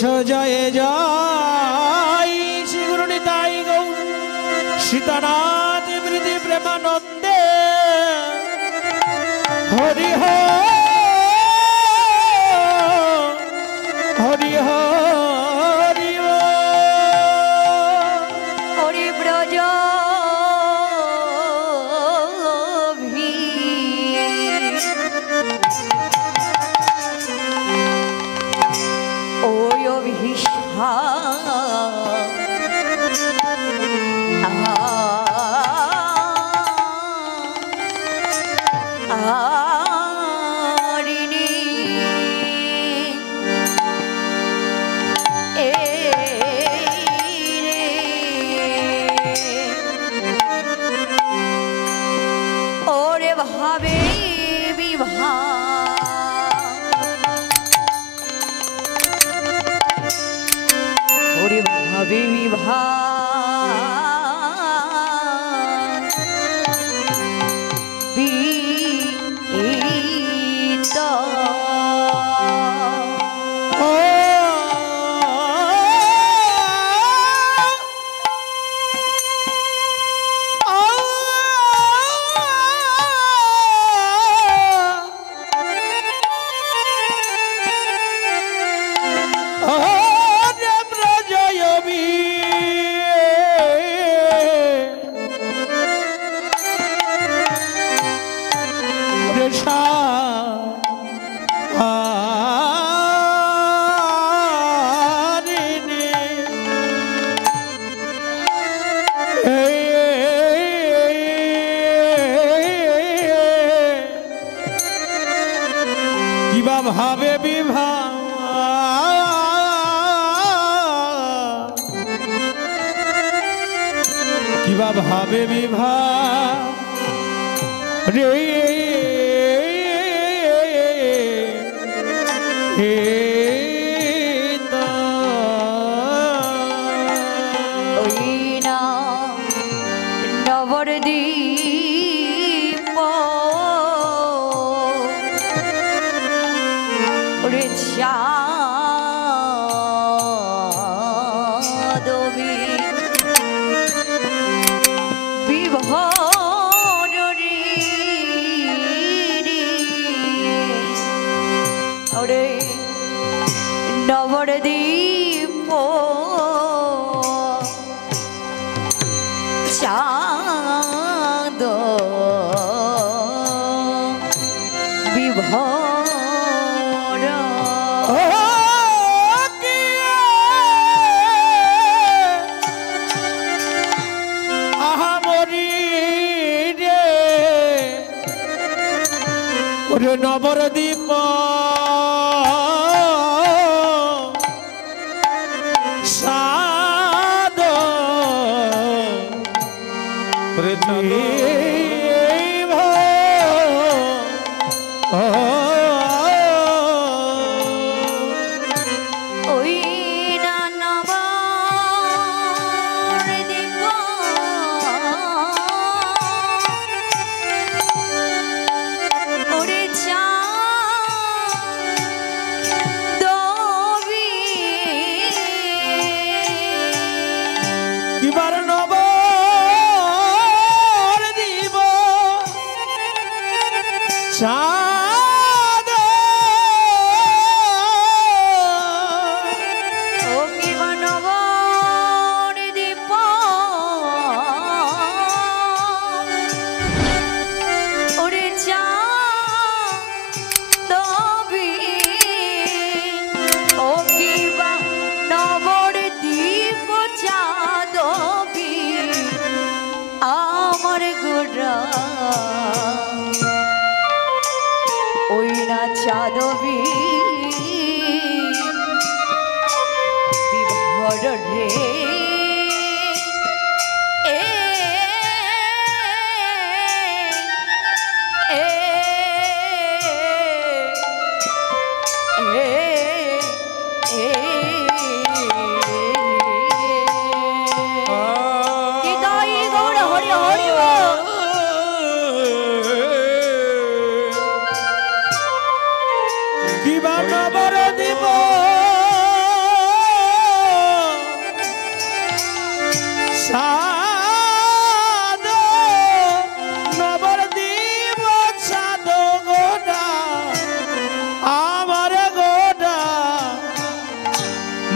জয় জয় শ্রী গুরু নিতাই গৌর সীতানাথ প্রীতি প্রেমানন্দে হরি হরি হরি হরি ব্রজ ওই অভিষা ভাবে বিভা ওরে ভাবে বিভা ভাবে বিভা কিবা ভাবে বিভা রে নবদ্বীপ চাঁদ বিভোর আহামরি রে ওরে নবদ্বীপ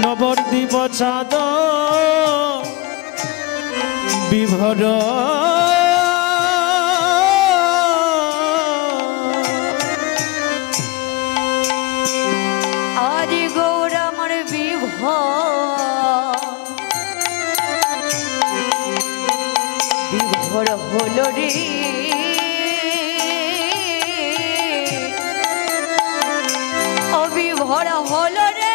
নবদ্বীপ চাঁদ বিভোর আজ গৌর আমার বিভোর হলো রে অবিভোর হলো রে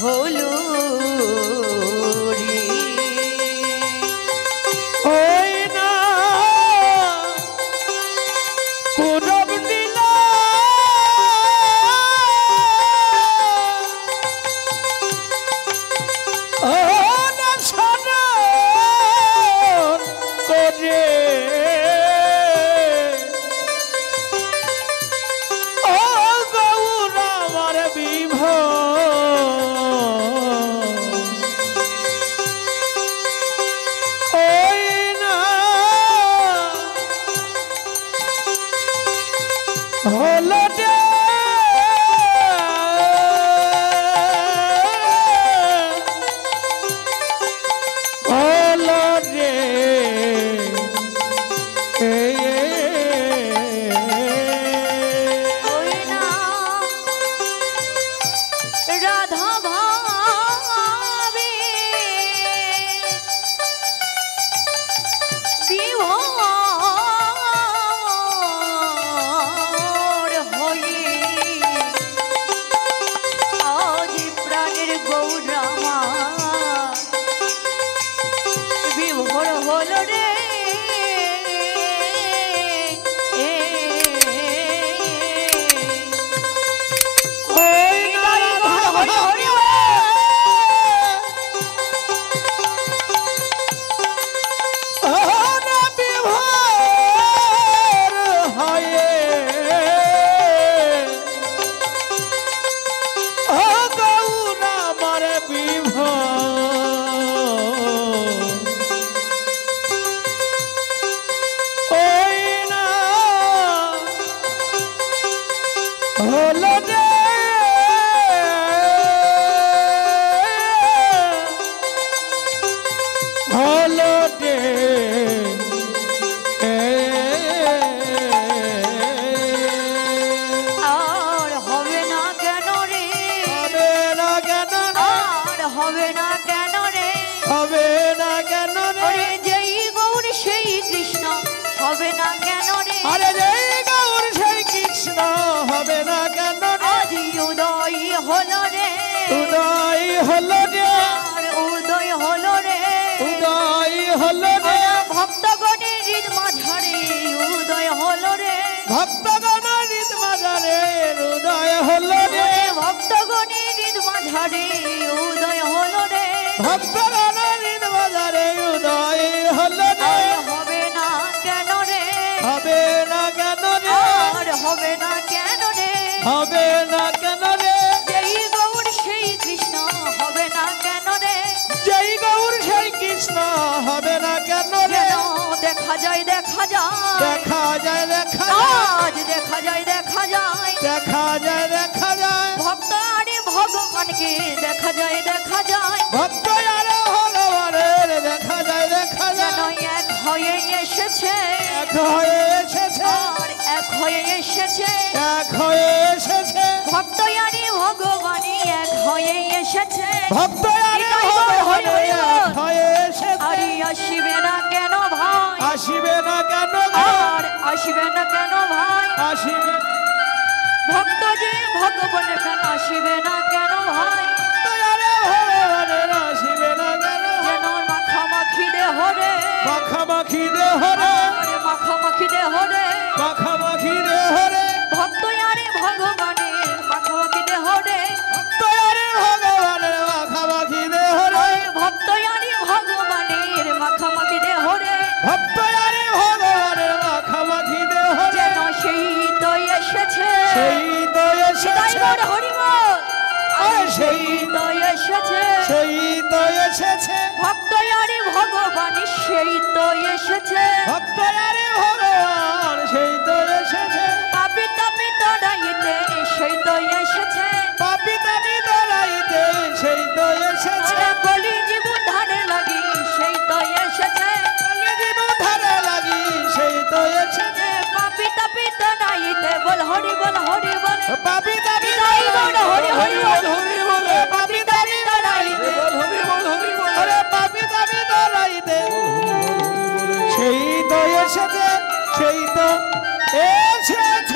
হলো রে ওই না পূরব নীলা ও না সরণ করে ও গৌর আমার হলো রে হলো রে ওই না রাধা ভাবে বিভোর হয়ে আজ প্রাণের গৌরামা বিভোর হলো রে ওই না হলো রে হলো রে আর হবে না কেন রে হবে না কেন আর হবে না কেন রে হবে না কেন ওরে যেই গৌর সেই কৃষ্ণ হবে না কেন রে আরে জয় গৌর সেই কৃষ্ণ হবে না কেন আজ উদয় হলো রে উদয় হলো রে আর উদয় হলো রে উদয় হলো রে ভক্তগণের হৃদ মাঝারে উদয় হলো রে ভক্তগণ হৃদ মাঝারে উদয় হলো রে ভক্তগণের হৃদ মাঝারে উদয় হলো রে ভক্তগণ হৃদ মাঝারে উদয় হলো রে আর হবে না কেন রে হবে না কেন রে আর হবে না কেন রে হবে না কেন রে যেই গৌর সেই কৃষ্ণ হবে না কেন রে জয় গৌর সেই কৃষ্ণ হবে না কেন রে যেন দেখা যায় দেখা যায় দেখা যায় দেখা যায় আজ দেখা যায় দেখা যায় দেখা যায় দেখা যায় ভক্ত আরে ভগবান ভগবানকে দেখা যায় দেখা যায় ভক্ত আরে ভগবানের দেখা যায় দেখা যেন যায় এক হয়ে এসেছে এক হয়ে এসেছে আর এক হয়ে এসেছে এক হয়ে এসেছে ভক্ত আরে ভগবানই এক হয়ে এসেছে ভক্ত আরে এটাই বল, হরি ভগবানের হরি বল। এক হয়ে এসেছে আরে আসিবে না কেন ভাই আসিবে না কেন গো? আর আসিবে না কেন ভাই আসিবে ভক্ত যে ভগবানের কেন আসিবে না কেন ভাই আরে ভগবানের আসিবে না কেন যেন মাখামাখি দেহ রে মাখামাখি দেহ রে আরে মাখামাখি দেহ রে মাখামাখি দেহ রে ভক্ত আরে ভগবানের মাখামাখি দেহ রে ভক্ত আরে ভগবানের মাখামাখি দেহ রে আরে ভক্ত আরে ভগবানের মাখামাখি দেহ রে ভক্ত আরে ভগবানের মাখামাখি দেহ রে যেন সেই তো এসেছে সেই তো তাই এসেছে বল হরি বল আরে সেই তো এসেছে সেই তো এসেছে ভক্ত আরে ভগবান সেই তো এসেছে ভক্ত আরে ভগবান সেই তো এসেছে পাপি তাপি তরাইতে সেই তো এসেছে পাপি তাপি দরাইতে সেই তো এসেছে আরে কলি জীবন ধারে লাগি সেই তো এসেছে জীবন ধারে লাগি সেই তো এসেছে পাপি তাপি তরাইতে বল হরি বল হরি বল পাপি তাপি তাই বল হরি হরি বল হরি বলে পাপি তাপি তরাইতে আরে পাপি তাপি দরাইতে সেই তো এসেছে সেই তো এসেছে